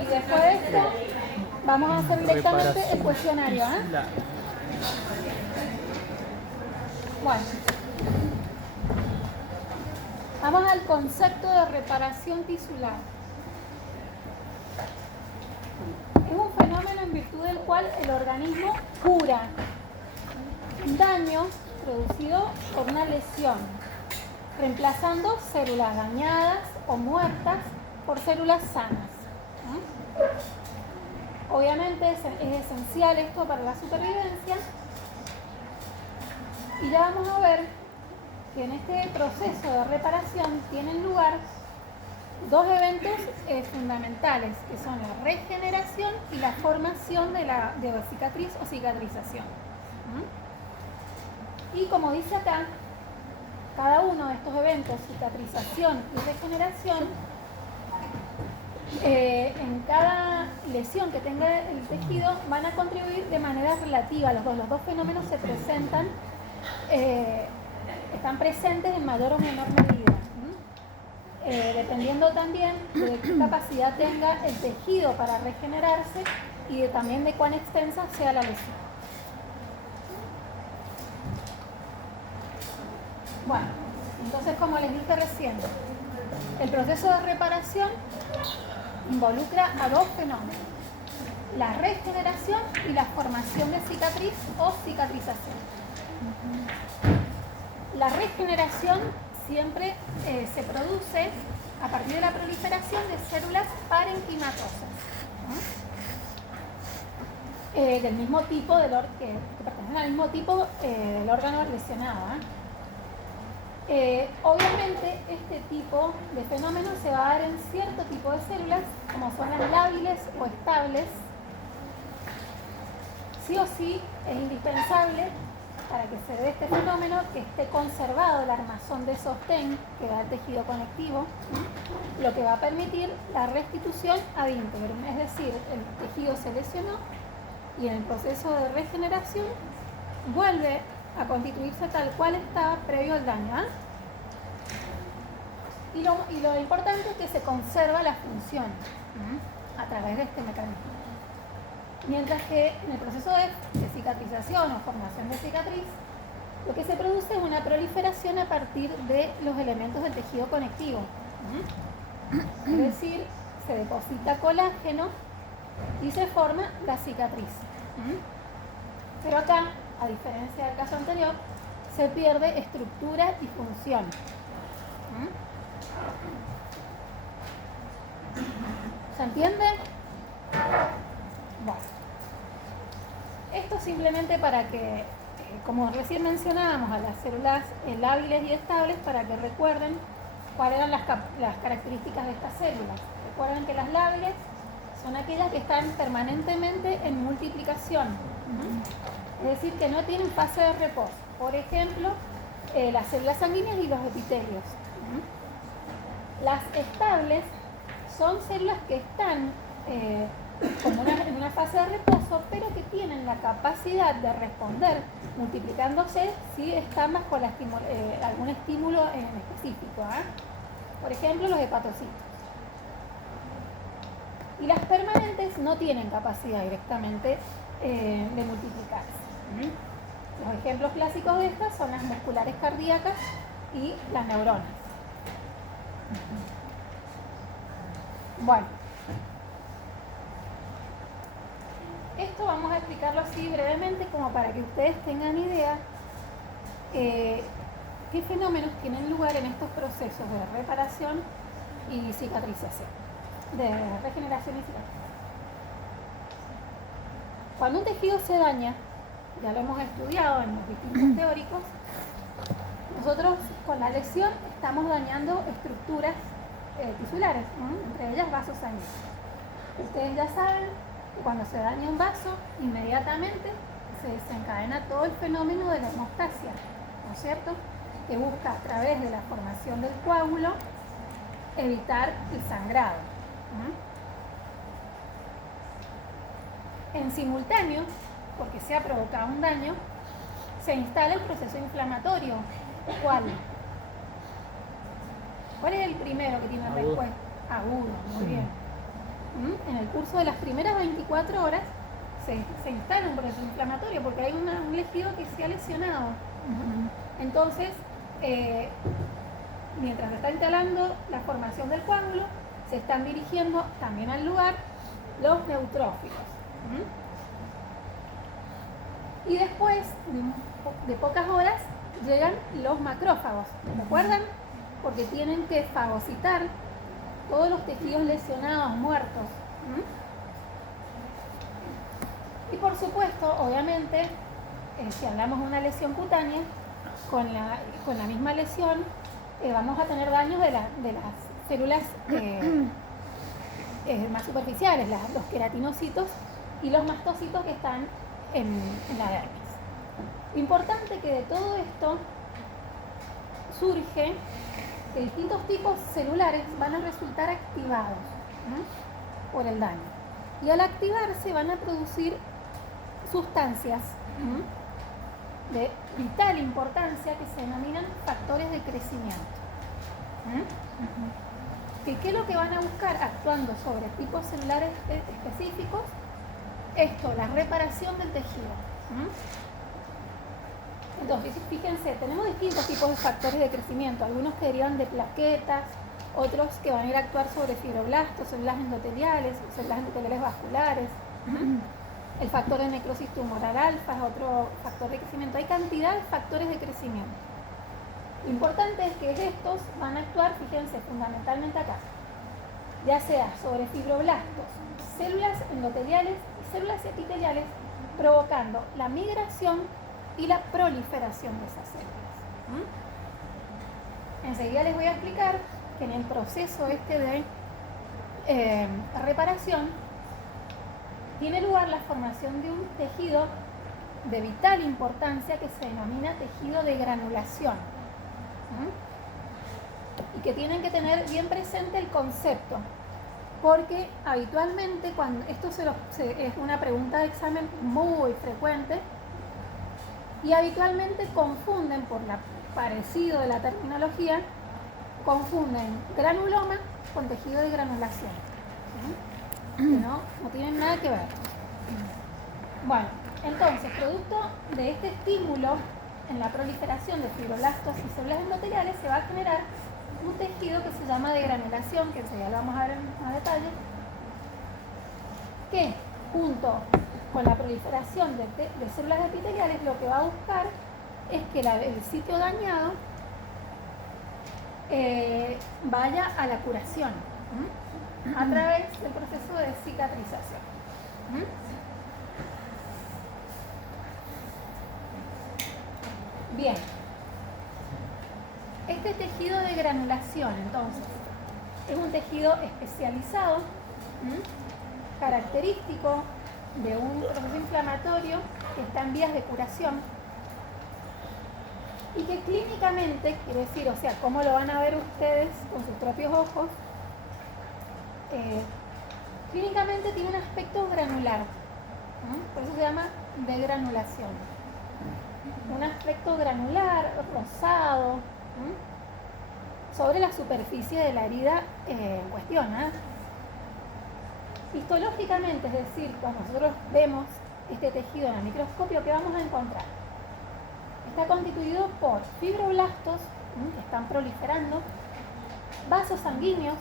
Y después de esto, vamos a hacer directamente el cuestionario. Bueno, vamos al concepto de reparación tisular. Es un fenómeno en virtud del cual el organismo cura un daño producido por una lesión, reemplazando células dañadas o muertas por células sanas. Obviamente es esencial esto para la supervivencia, y ya vamos a ver que en este proceso de reparación tienen lugar dos eventos fundamentales, que son la regeneración y la formación de la cicatriz o cicatrización. Y como dice acá, cada uno de estos eventos, cicatrización y regeneración, en cada lesión que tenga el tejido van a contribuir de manera relativa. Los dos fenómenos se presentan, están presentes en mayor o menor medida, dependiendo también de qué capacidad tenga el tejido para regenerarse y también de cuán extensa sea la lesión. Bueno, entonces, como les dije recién, el proceso de reparación involucra a dos fenómenos: la regeneración y la formación de cicatriz o cicatrización. La regeneración siempre se produce a partir de la proliferación de células parenquimatosas, del mismo tipo que pertenecen al mismo tipo del órgano lesionado. Obviamente este tipo de fenómeno se va a dar en cierto tipo de células, como son las lábiles o estables. Sí o sí es indispensable, para que se dé este fenómeno, que esté conservado el armazón de sostén que da el tejido conectivo, lo que va a permitir la restitución ad íntegrum, es decir, el tejido se lesionó y en el proceso de regeneración vuelve a constituirse tal cual estaba previo al daño. Y lo importante es que se conserva la función a través de este mecanismo. Mientras que en el proceso de cicatrización o formación de cicatriz, lo que se produce es una proliferación a partir de los elementos del tejido conectivo. Es decir, se deposita colágeno y se forma la cicatriz. Pero acá, a diferencia del caso anterior, se pierde estructura y función. ¿Se entiende? Bueno, esto simplemente para que, como recién mencionábamos, a las células lábiles y estables, para que recuerden cuáles eran las características de estas células. Recuerden que las lábiles son aquellas que están permanentemente en multiplicación, es decir, que no tienen fase de reposo. Por ejemplo, las células sanguíneas y los epitelios. Las estables son células que están como en una fase de reposo, pero que tienen la capacidad de responder multiplicándose si están bajo algún estímulo en específico. Por ejemplo, los hepatocitos. Y las permanentes no tienen capacidad directamente de multiplicarse. Los ejemplos clásicos de estas son las musculares cardíacas y las neuronas. Bueno, esto vamos a explicarlo así brevemente, como para que ustedes tengan idea qué fenómenos tienen lugar en estos procesos de reparación y cicatrización, de regeneración y cicatrización. Cuando un tejido se daña, ya lo hemos estudiado en los distintos teóricos, nosotros con la lesión estamos dañando estructuras tisulares, entre ellas vasos sanguíneos. Ustedes ya saben que cuando se daña un vaso, inmediatamente se desencadena todo el fenómeno de la hemostasia, ¿no es cierto?, que busca a través de la formación del coágulo evitar el sangrado. En simultáneo, porque se ha provocado un daño, se instala el proceso inflamatorio. ¿Cuál? ¿Cuál es el primero que tiene respuesta? Agudo, muy bien. En el curso de las primeras 24 horas se instala un proceso inflamatorio porque hay un tejido que se ha lesionado. Entonces, mientras se está instalando la formación del coágulo, se están dirigiendo también al lugar los neutrófilos. Y después de pocas horas llegan los macrófagos, ¿recuerdan? Porque tienen que fagocitar todos los tejidos lesionados, muertos. Y por supuesto, obviamente, si hablamos de una lesión cutánea, con la misma lesión vamos a tener daños de las células más superficiales, los queratinocitos y los mastocitos que están en la dermis. Importante que de todo esto surge que distintos tipos celulares van a resultar activados por el daño. Y al activarse van a producir sustancias de vital importancia que se denominan factores de crecimiento. ¿Qué es lo que van a buscar actuando sobre tipos celulares específicos? Esto, la reparación del tejido. Entonces, fíjense, tenemos distintos tipos de factores de crecimiento, algunos que derivan de plaquetas, otros que van a ir a actuar sobre fibroblastos, células endoteliales, células endoteliales vasculares. El factor de necrosis tumoral alfa es otro factor de crecimiento. Hay cantidad de factores de crecimiento. Lo importante es que estos van a actuar, fíjense, fundamentalmente acá, ya sea sobre fibroblastos, células endoteliales y células epiteliales, provocando la migración y la proliferación de esas células. Enseguida les voy a explicar que en el proceso de reparación tiene lugar la formación de un tejido de vital importancia que se denomina tejido de granulación. Y que tienen que tener bien presente el concepto, porque habitualmente, cuando esto es una pregunta de examen muy frecuente, y habitualmente confunden, por la parecido de la terminología, confunden granuloma con tejido de granulación, que no tienen nada que ver. Bueno, entonces, producto de este estímulo en la proliferación de fibroblastos y células endoteliales, se va a generar un tejido que se llama de granulación, que enseguida lo vamos a ver en más detalle, que junto con la proliferación de células epiteliales lo que va a buscar es que el sitio dañado vaya a la curación a través del proceso de cicatrización. Bien, este tejido de granulación, entonces, es un tejido especializado, característico de un proceso inflamatorio que está en vías de curación y que clínicamente, quiere decir, o sea, cómo lo van a ver ustedes con sus propios ojos, clínicamente tiene un aspecto granular, por eso se llama degranulación. Un aspecto granular, rosado, sobre la superficie de la herida en cuestión. Histológicamente, es decir, cuando nosotros vemos este tejido en el microscopio, ¿qué vamos a encontrar? Está constituido por fibroblastos que están proliferando, vasos sanguíneos,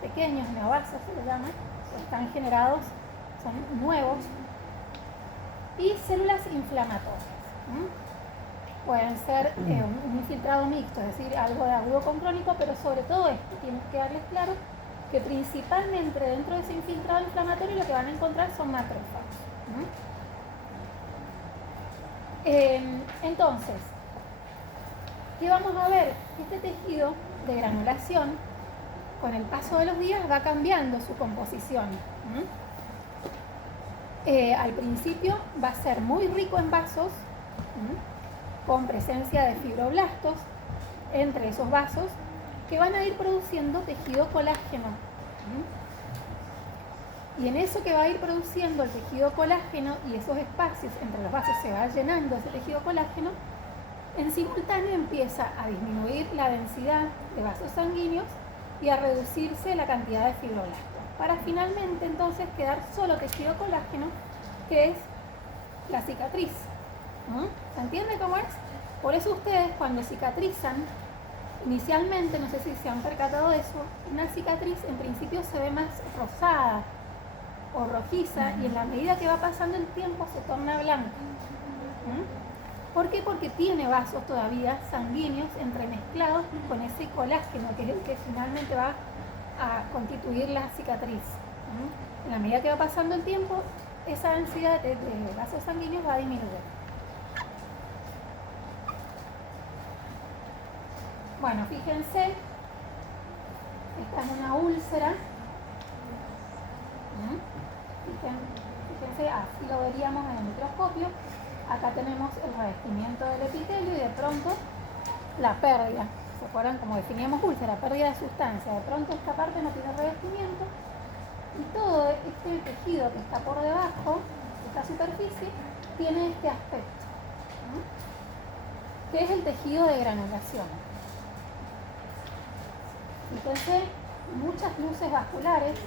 pequeños neovasos se les llama, que están generados, son nuevos, y células inflamatorias. Pueden ser un infiltrado mixto, es decir, algo de agudo con crónico, pero sobre todo esto, tienen que darles claro que principalmente dentro de ese infiltrado inflamatorio lo que van a encontrar son macrófagos. Entonces, ¿qué vamos a ver? Este tejido de granulación, con el paso de los días, va cambiando su composición. Al principio va a ser muy rico en vasos, con presencia de fibroblastos entre esos vasos, que van a ir produciendo tejido colágeno. Y en eso que va a ir produciendo el tejido colágeno y esos espacios entre los vasos se va llenando ese tejido colágeno, en simultáneo empieza a disminuir la densidad de vasos sanguíneos y a reducirse la cantidad de fibroblastos. para finalmente entonces quedar solo tejido colágeno, que es la cicatriz. ¿Se entiende cómo es? Por eso ustedes cuando cicatrizan, inicialmente, no sé si se han percatado de eso, una cicatriz en principio se ve más rosada o rojiza y en la medida que va pasando el tiempo se torna blanca. ¿Por qué? Porque tiene vasos todavía sanguíneos entremezclados con ese colágeno que es el que finalmente va a constituir la cicatriz. En la medida que va pasando el tiempo, esa densidad de vasos sanguíneos va a disminuir. Bueno, fíjense, esta es una úlcera. Fíjense, así lo veríamos en el microscopio. Acá tenemos el revestimiento del epitelio y de pronto la pérdida. ¿Se acuerdan? Como definíamos úlcera, pérdida de sustancia. De pronto esta parte no tiene revestimiento y todo este tejido que está por debajo, esta superficie, tiene este aspecto, que es el tejido de granulación. Fíjense, muchas luces vasculares,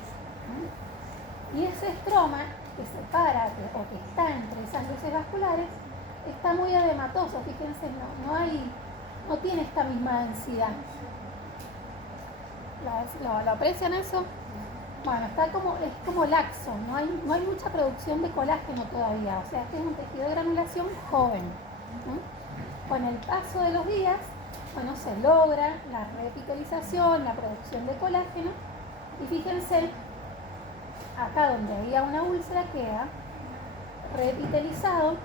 y ese estroma que separa o que está entre esas luces vasculares está muy edematoso. Fíjense, no tiene esta misma densidad. ¿Lo aprecian eso? Bueno, es como laxo, no hay mucha producción de colágeno todavía, o sea, este es un tejido de granulación joven. Con el paso de los días, bueno, se logra la repitelización, la producción de colágeno, y fíjense, acá donde había una úlcera queda repitelizado.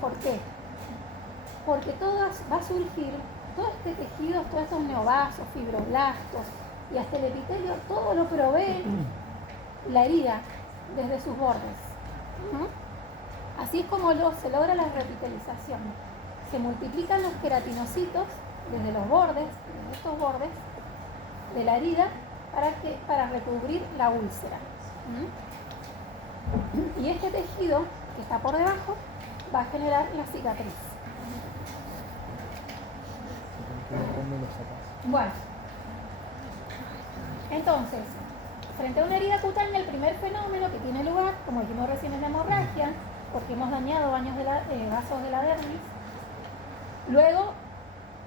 ¿Por qué? Porque va a surgir todo este tejido, todos estos neovasos, fibroblastos y hasta el epitelio, todo lo provee la herida desde sus bordes. Así es como se logra la repitelización. Se multiplican los queratinocitos desde los bordes, desde estos bordes de la herida para recubrir la úlcera. Y este tejido que está por debajo va a generar la cicatriz. Bueno, entonces, frente a una herida cutánea, el primer fenómeno que tiene lugar, como dijimos recién, es la hemorragia, porque hemos dañado vasos de la dermis. Luego,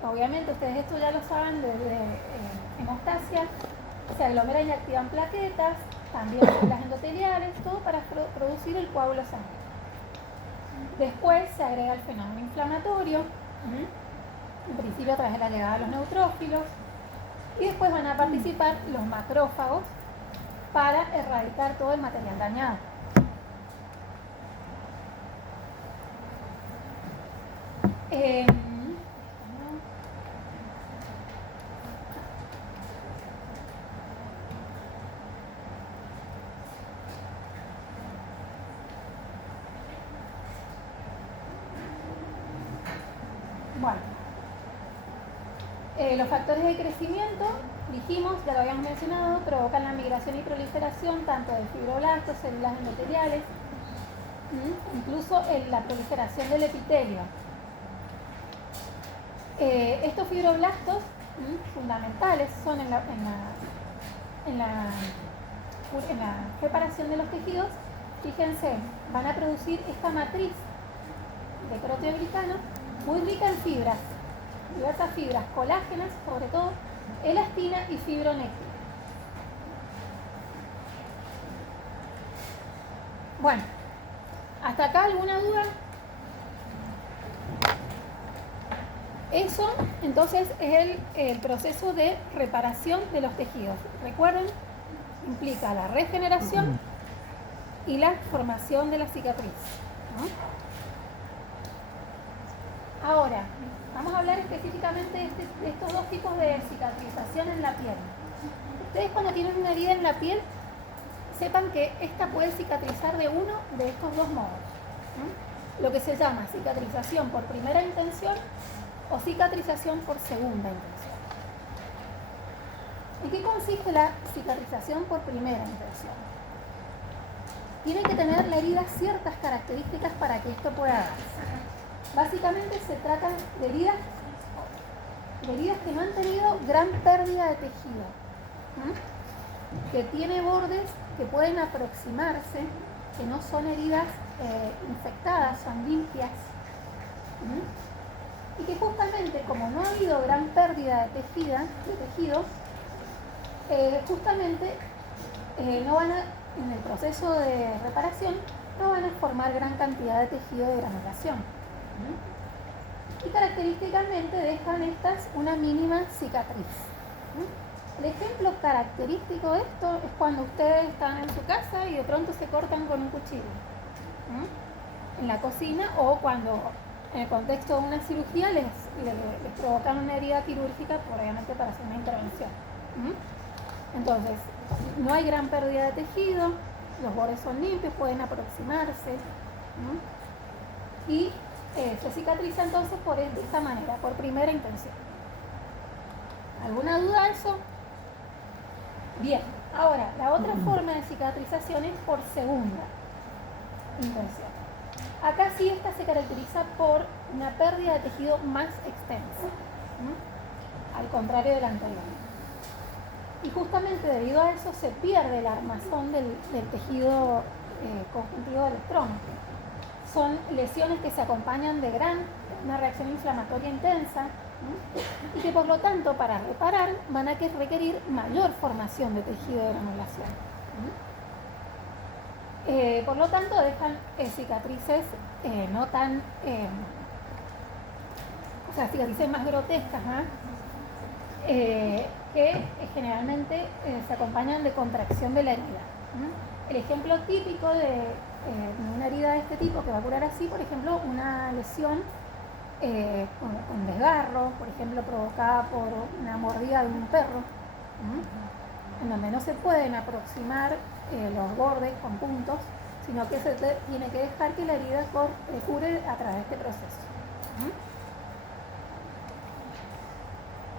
obviamente, ustedes esto ya lo saben desde hemostasia, se aglomeran y activan plaquetas, también las endoteliales, todo para producir el coágulo sanguíneo. Después se agrega el fenómeno inflamatorio, en principio a través de la llegada de los neutrófilos, y después van a participar los macrófagos para erradicar todo el material dañado. Bueno, los factores de crecimiento, dijimos, ya lo habíamos mencionado, provocan la migración y proliferación tanto de fibroblastos, células endoteliales, incluso la proliferación del epitelio. Estos fibroblastos fundamentales son en la separación de los tejidos. Fíjense, van a producir esta matriz de proteoglicano muy rica en fibras, diversas fibras colágenas, sobre todo elastina y fibronectina. Bueno, ¿hasta acá alguna duda? Eso, entonces, es el proceso de reparación de los tejidos. Recuerden, implica la regeneración y la formación de la cicatriz, ¿no? Ahora, vamos a hablar específicamente de estos dos tipos de cicatrización en la piel. Ustedes cuando tienen una herida en la piel, sepan que esta puede cicatrizar de uno de estos dos modos. Lo que se llama cicatrización por primera intención o cicatrización por segunda intención. ¿En qué consiste la cicatrización por primera intención? Tiene que tener la herida ciertas características para que esto pueda darse. Básicamente se trata de heridas que no han tenido gran pérdida de tejido. que tiene bordes que pueden aproximarse, que no son heridas infectadas, son limpias. Y que justamente como no ha habido gran pérdida de tejido, justamente no van a, en el proceso de reparación, no van a formar gran cantidad de tejido de granulación. Y característicamente dejan estas una mínima cicatriz. El ejemplo característico de esto es cuando ustedes están en su casa y de pronto se cortan con un cuchillo en la cocina, o cuando en el contexto de una cirugía les provocan una herida quirúrgica, obviamente para hacer una intervención. Entonces, no hay gran pérdida de tejido, los bordes son limpios, pueden aproximarse y se cicatriza entonces de esta manera, por primera intención. ¿Alguna duda de eso? Bien, ahora, la otra forma de cicatrización es por segunda intención. Acá sí esta se caracteriza por una pérdida de tejido más extensa, al contrario del anterior. Y justamente debido a eso se pierde el armazón del tejido conjuntivo del estrómago. Son lesiones que se acompañan de una reacción inflamatoria intensa, y que por lo tanto para reparar van a requerir mayor formación de tejido de granulación. Por lo tanto dejan cicatrices no tan, cicatrices más grotescas, que generalmente se acompañan de contracción de la herida. El ejemplo típico de una herida de este tipo que va a curar así, por ejemplo, una lesión con desgarro, por ejemplo, provocada por una mordida de un perro, en donde no se pueden aproximar los bordes con puntos, sino que se tiene que dejar que la herida cure a través de este proceso.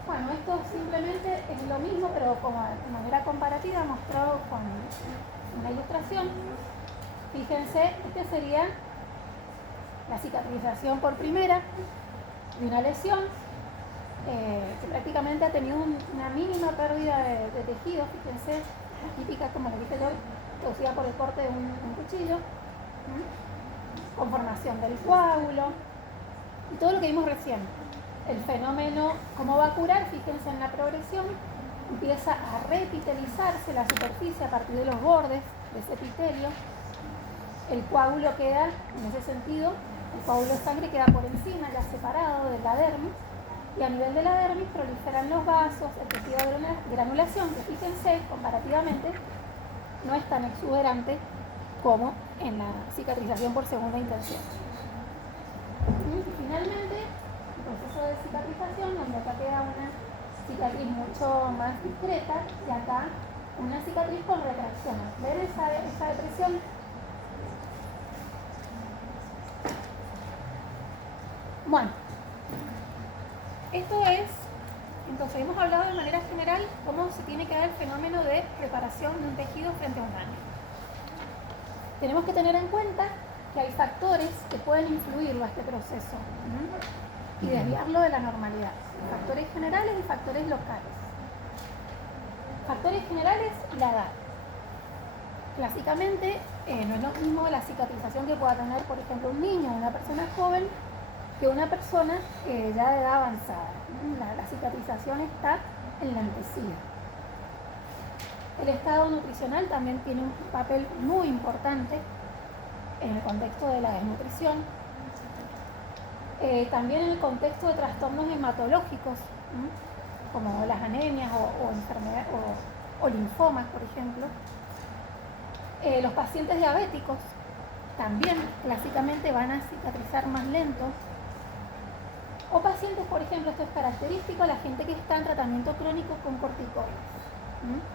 Bueno, esto simplemente es lo mismo, pero como de manera comparativa, mostrado con una ilustración. Fíjense, esta sería la cicatrización por primera de una lesión que prácticamente ha tenido una mínima pérdida de tejido. Fíjense, la típica, como les dije yo, producida por el corte de un cuchillo, con formación del coágulo y todo lo que vimos recién. El fenómeno, ¿cómo va a curar? Fíjense en la progresión, empieza a reepitelizarse la superficie a partir de los bordes de ese epitelio. El coágulo queda, en ese sentido, el coágulo de sangre queda por encima, ya separado de la dermis, y a nivel de la dermis proliferan los vasos, el tejido de granulación, que fíjense, comparativamente, no es tan exuberante como en la cicatrización por segunda intención. Y finalmente, el proceso de cicatrización, donde acá queda una cicatriz mucho más discreta y acá una cicatriz con retracción. ¿Ven esa depresión? Bueno, esto es, entonces hemos hablado de manera general cómo se tiene que dar el fenómeno de reparación de un tejido frente a un daño. Tenemos que tener en cuenta que hay factores que pueden influirlo a este proceso y desviarlo de la normalidad. Factores generales y factores locales. Factores generales, la edad. Clásicamente, no es lo mismo la cicatrización que pueda tener, por ejemplo, un niño o una persona joven que una persona ya de edad avanzada. La cicatrización está enlentecida. El estado nutricional también tiene un papel muy importante en el contexto de la desnutrición. También en el contexto de trastornos hematológicos, como las anemias o enfermedades o linfomas, por ejemplo. Los pacientes diabéticos también clásicamente van a cicatrizar más lento. O pacientes, por ejemplo, esto es característico, la gente que está en tratamiento crónico con corticoides,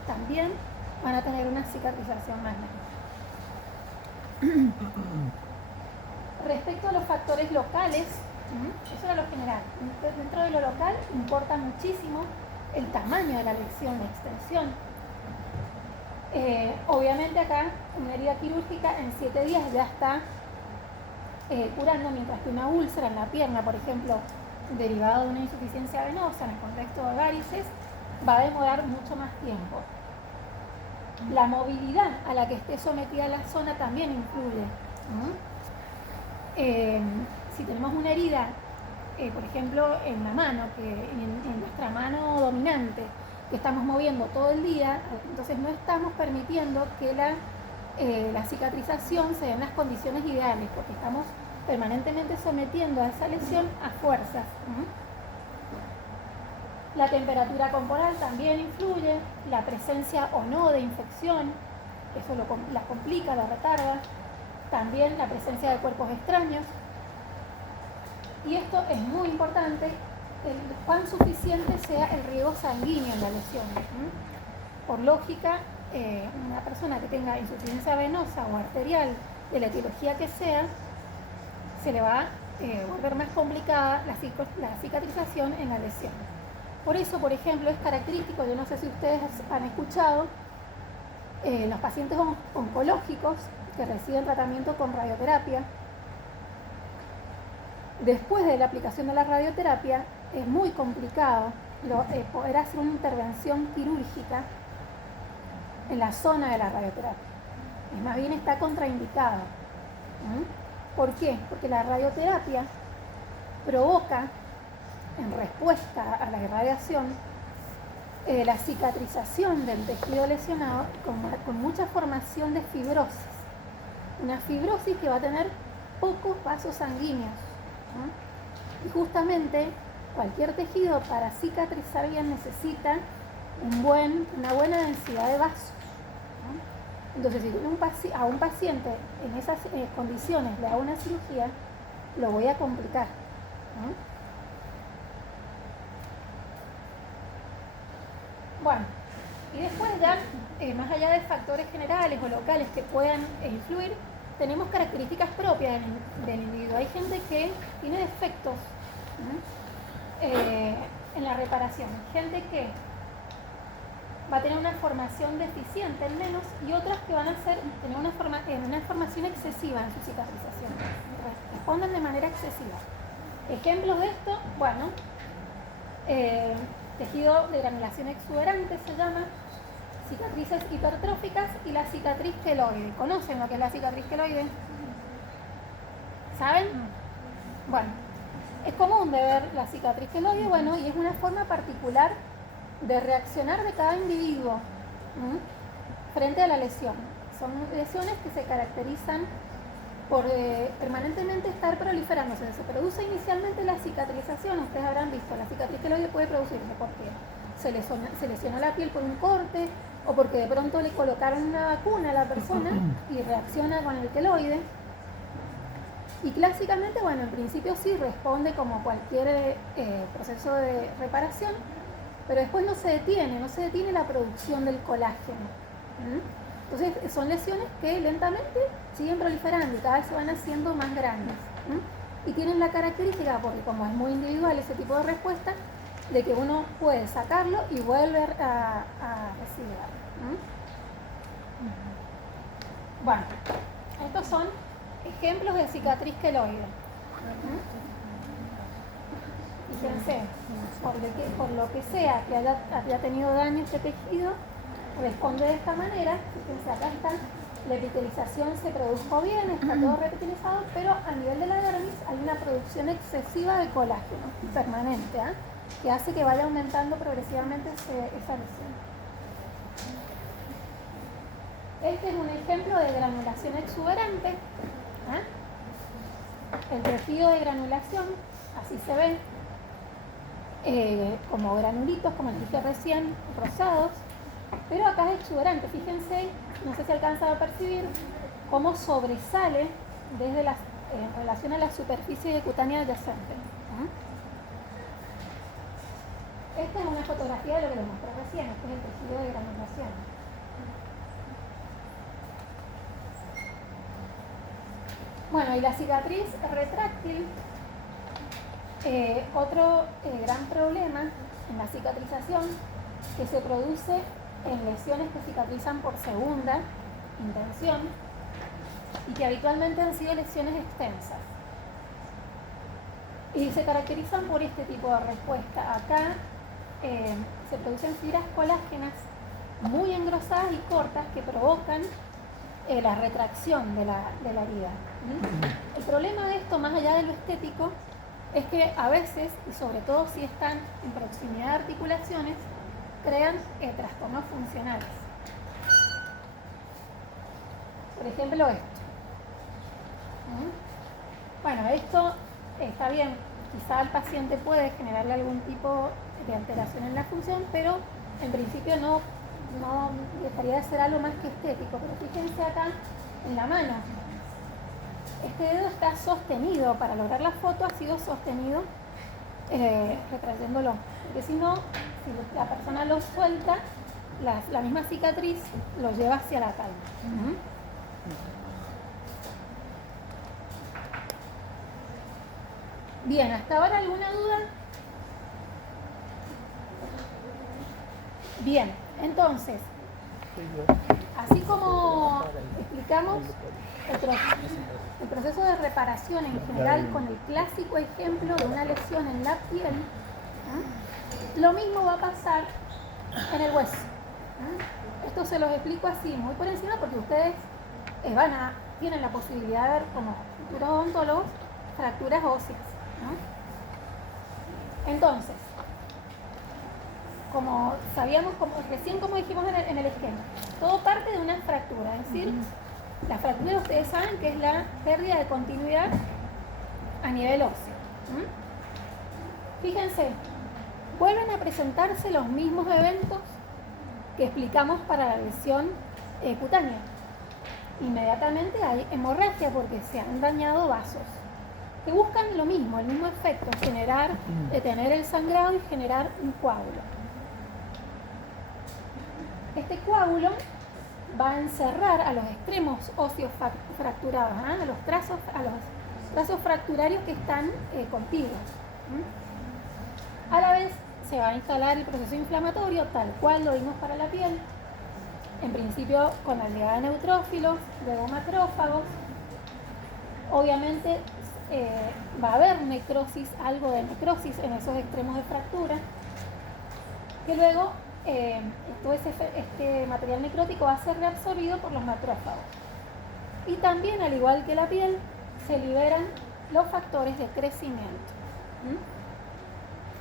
también van a tener una cicatrización más lenta. Respecto a los factores locales, eso era lo general. Dentro de lo local importa muchísimo el tamaño de la lesión, la extensión. Obviamente acá una herida quirúrgica en 7 días ya está curando, mientras que una úlcera en la pierna, por ejemplo, derivado de una insuficiencia venosa en el contexto de varices, va a demorar mucho más tiempo. La movilidad a la que esté sometida la zona también influye. Si tenemos una herida, por ejemplo, en la mano, en nuestra mano dominante, que estamos moviendo todo el día, entonces no estamos permitiendo que la cicatrización se dé en las condiciones ideales, porque estamos permanentemente sometiendo a esa lesión a fuerzas. La temperatura corporal también influye, la presencia o no de infección, eso la complica, la retarda, también la presencia de cuerpos extraños. Y esto es muy importante, cuán suficiente sea el riego sanguíneo en la lesión. Por lógica, una persona que tenga insuficiencia venosa o arterial, de la etiología que sea, se le va a volver más complicada la cicatrización en la lesión. Por eso, por ejemplo, es característico, yo no sé si ustedes han escuchado, los pacientes oncológicos que reciben tratamiento con radioterapia, después de la aplicación de la radioterapia, es muy complicado poder hacer una intervención quirúrgica en la zona de la radioterapia. Es más bien está contraindicado. ¿Por qué? Porque la radioterapia provoca, en respuesta a la irradiación, la cicatrización del tejido lesionado con mucha formación de fibrosis. Una fibrosis que va a tener pocos vasos sanguíneos. Y justamente cualquier tejido para cicatrizar bien necesita una buena densidad de vasos. Entonces, si a un paciente en esas condiciones le hago una cirugía, lo voy a complicar. Bueno, y después ya, más allá de factores generales o locales que puedan influir, tenemos características propias del individuo. Hay gente que tiene defectos en la reparación, gente que va a tener una formación deficiente al menos, y otras que van a tener una formación excesiva en su cicatrización, responden de manera excesiva. Ejemplos de esto, bueno, tejido de granulación exuberante se llama, cicatrices hipertróficas y la cicatriz queloide. ¿Conocen lo que es la cicatriz queloide? ¿Saben? Bueno, es común de ver la cicatriz queloide, bueno, y es una forma particular de reaccionar de cada individuo frente a la lesión. Son lesiones que se caracterizan por permanentemente estar proliferándose. Se produce inicialmente la cicatrización, ustedes habrán visto, la cicatriz queloide puede producirse porque se lesionó la piel por un corte o porque de pronto le colocaron una vacuna a la persona y reacciona con el queloide. Y clásicamente, bueno, en principio sí responde como cualquier proceso de reparación, pero después no se detiene la producción del colágeno. Entonces son lesiones que lentamente siguen proliferando y cada vez se van haciendo más grandes. Y tienen la característica, porque como es muy individual ese tipo de respuesta, de que uno puede sacarlo y volver a recibirlo. Bueno, estos son ejemplos de cicatriz queloide. Fíjense, por lo que sea que haya tenido daño este tejido, responde de esta manera. Fíjense, acá está, la epitelización se produjo bien, está todo reepitelizado, pero a nivel de la dermis hay una producción excesiva de colágeno permanente, que hace que vaya aumentando progresivamente esa lesión. Este es un ejemplo de granulación exuberante. El tejido de granulación, así se ve, como granulitos, como les dije recién, rosados, pero acá es exuberante. Fíjense, no sé si alcanzan a percibir cómo sobresale en relación a la superficie cutánea adyacente. Esta es una fotografía de lo que les mostré recién, este es el tejido de granulación. Bueno, y la cicatriz retráctil, otro gran problema en la cicatrización que se produce en lesiones que cicatrizan por segunda intención y que habitualmente han sido lesiones extensas. Y se caracterizan por este tipo de respuesta. Acá se producen fibras colágenas muy engrosadas y cortas que provocan la retracción de la herida. El problema de esto, más allá de lo estético, es que a veces, y sobre todo si están en proximidad de articulaciones, crean trastornos funcionales. Por ejemplo, esto. Bueno, esto está bien, quizá al paciente puede generarle algún tipo de alteración en la función, pero en principio no dejaría de ser algo más que estético. Pero fíjense acá en la mano, este dedo está sostenido, para lograr la foto ha sido sostenido retrayéndolo, porque si no, si la persona lo suelta, la misma cicatriz lo lleva hacia la calma. Bien, ¿hasta ahora alguna duda? Bien, entonces, así como explicamos el proceso de reparación en general con el clásico ejemplo de una lesión en la piel, lo mismo va a pasar en el hueso. Esto se los explico así, muy por encima, porque ustedes tienen la posibilidad de ver como futuros odontólogos fracturas óseas. Entonces, como sabíamos, recién como dijimos en el esquema, todo parte de una fractura, es decir, la fractura ustedes saben que es la pérdida de continuidad a nivel óseo. Fíjense, vuelven a presentarse los mismos eventos que explicamos para la lesión cutánea. Inmediatamente hay hemorragia porque se han dañado vasos, que buscan lo mismo, el mismo efecto, detener el sangrado y generar un coágulo. Este coágulo va a encerrar a los extremos óseos fracturados, a los trazos fracturarios que están contiguos. A la vez se va a instalar el proceso inflamatorio, tal cual lo vimos para la piel, en principio con la llegada de neutrófilos, luego macrófagos. Obviamente va a haber necrosis, algo de necrosis en esos extremos de fractura, que luego todo este material necrótico va a ser reabsorbido por los macrófagos. Y también, al igual que la piel, se liberan los factores de crecimiento,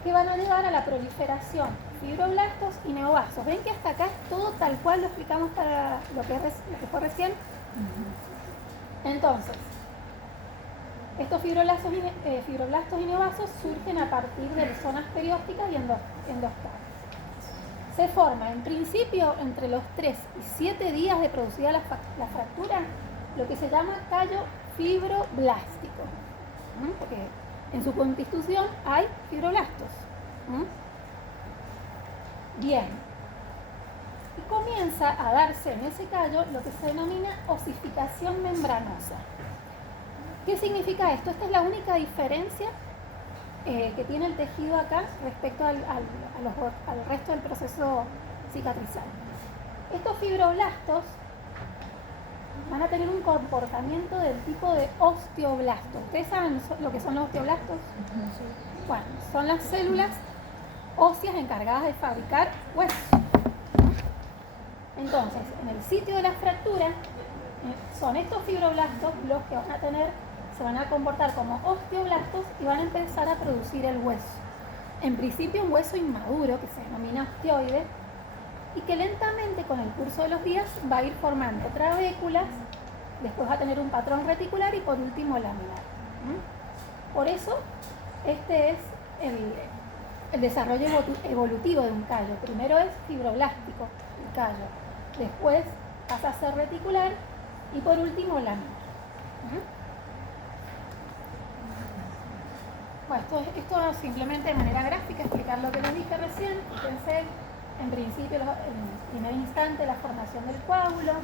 que van a llevar a la proliferación de fibroblastos y neobasos. ¿Ven que hasta acá es todo tal cual lo explicamos para lo que fue recién? Entonces, estos fibroblastos y neobasos surgen a partir de zonas periósticas y endostáticas. Se forma, en principio, entre los 3 y 7 días de producida la fractura, lo que se llama callo fibroblástico, porque en su constitución hay fibroblastos. Bien, y comienza a darse en ese callo lo que se denomina osificación membranosa. ¿Qué significa esto? Esta es la única diferencia que tiene el tejido acá respecto al resto del proceso cicatrizal. Estos fibroblastos van a tener un comportamiento del tipo de osteoblastos. ¿Ustedes saben lo que son los osteoblastos? Bueno, son las células óseas encargadas de fabricar huesos. Entonces, en el sitio de la fractura, son estos fibroblastos los que se van a comportar como osteoblastos y van a empezar a producir el hueso. En principio un hueso inmaduro que se denomina osteoide y que lentamente con el curso de los días va a ir formando trabéculas, después va a tener un patrón reticular y por último laminar. Por eso este es el desarrollo evolutivo de un callo. Primero es fibroblástico el callo, después pasa a ser reticular y por último laminar. Bueno, esto simplemente de manera gráfica, explicar lo que les dije recién. Pensé, en principio, en primer instante, la formación del coágulo,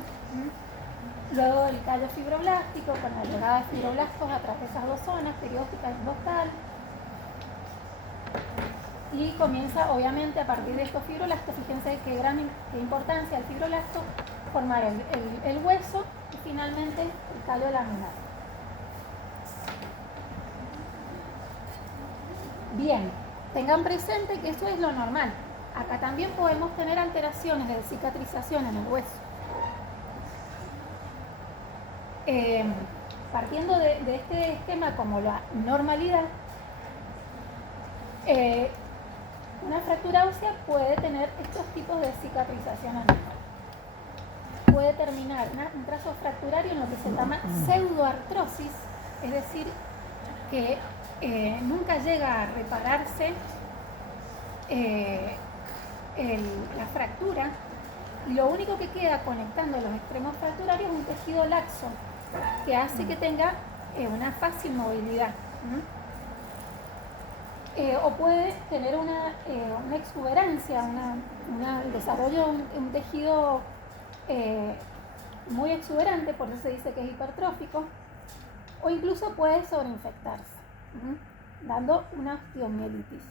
luego el callo fibroblástico, con la llegada de fibroblastos a través de esas dos zonas, perióstica y endostal. Y comienza, obviamente, a partir de estos fibroblastos, fíjense qué importancia el fibroblasto, formar el hueso y finalmente el callo laminar. Bien, tengan presente que eso es lo normal. Acá también podemos tener alteraciones de cicatrización en el hueso. Partiendo de este esquema como la normalidad, una fractura ósea puede tener estos tipos de cicatrización anual. Puede terminar un trazo fracturario en lo que se llama pseudoartrosis, es decir, que nunca llega a repararse la fractura, y lo único que queda conectando los extremos fracturarios es un tejido laxo que hace que tenga una fácil movilidad. O puede tener una exuberancia, el desarrollo de un tejido muy exuberante, por eso se dice que es hipertrófico, o incluso puede sobreinfectarse, dando una osteomielitis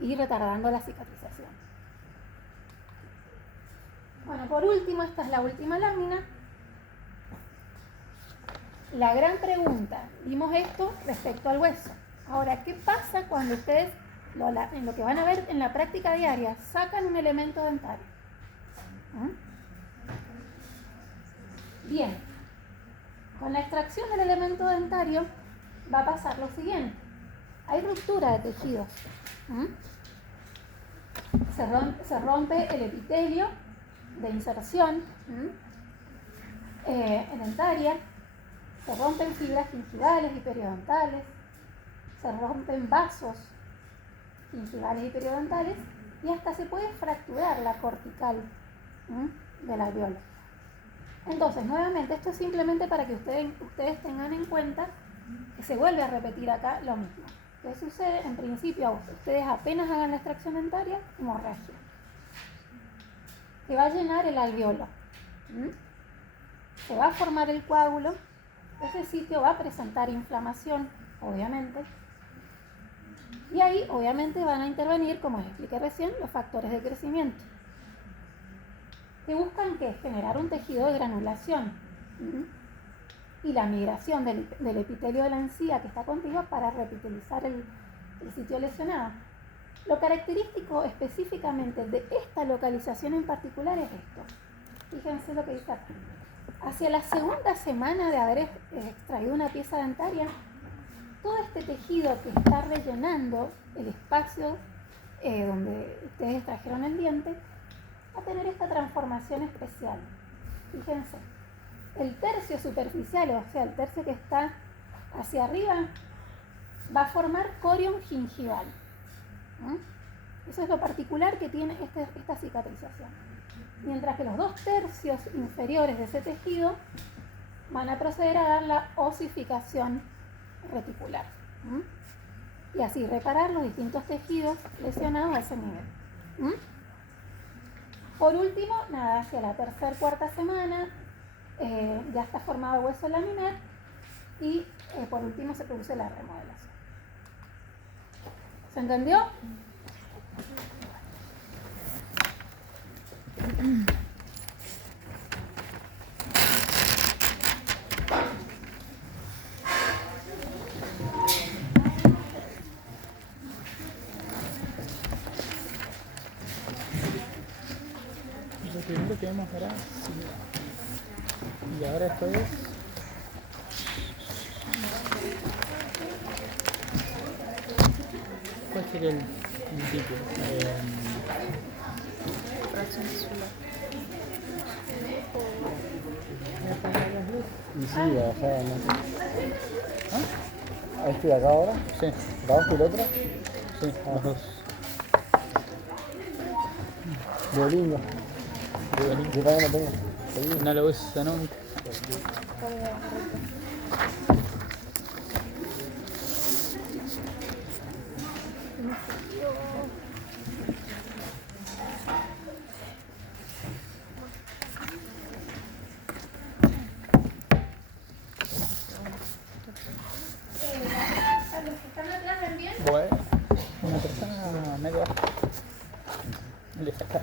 y retardando la cicatrización. Bueno, por último, esta es la última lámina. La gran pregunta, vimos esto respecto al hueso. Ahora, ¿qué pasa cuando ustedes, en lo que van a ver en la práctica diaria, sacan un elemento dentario? Bien, con la extracción del elemento dentario va a pasar lo siguiente. Hay ruptura de tejidos. Se rompe el epitelio de inserción dentaria, se rompen fibras gingivales y periodontales, se rompen vasos gingivales y periodontales, y hasta se puede fracturar la cortical del alveolo. Entonces, nuevamente, esto es simplemente para que ustedes tengan en cuenta que se vuelve a repetir acá lo mismo. ¿Qué sucede? En principio, ustedes apenas hagan la extracción dentaria, hemorragia, que va a llenar el alveolo. Se va a formar el coágulo, ese sitio va a presentar inflamación, obviamente, y ahí obviamente van a intervenir, como les expliqué recién, los factores de crecimiento, que buscan ¿qué? Generar un tejido de granulación y la migración del epitelio de la encía que está contigua para repitelizar el sitio lesionado. Lo característico específicamente de esta localización en particular es esto. Fíjense lo que dice acá. Hacia la segunda semana de haber extraído una pieza dentaria, todo este tejido que está rellenando el espacio donde ustedes extrajeron el diente va a tener esta transformación especial. Fíjense, el tercio superficial, o sea, el tercio que está hacia arriba, va a formar corium gingival. Eso es lo particular que tiene esta cicatrización. Mientras que los 2 tercios inferiores de ese tejido van a proceder a dar la osificación reticular. Y así reparar los distintos tejidos lesionados a ese nivel. Por último, nada, hacia la tercera, cuarta semana ya está formado el hueso laminar y por último se produce la remodelación. ¿Se entendió? Lo primero que vamos a hacer y ahora esto es ¿cuál sería el título? Y sí, allá no. ¿Ah? ¿A este de acá ahora? Sí, ¿La otra y la otra? sí, los dos. Duolingo. Yo también lo tengo. Seguido. No lo uso nunca. ¿A los que están atrás ven bien? Bueno, una persona medio baja. Le saca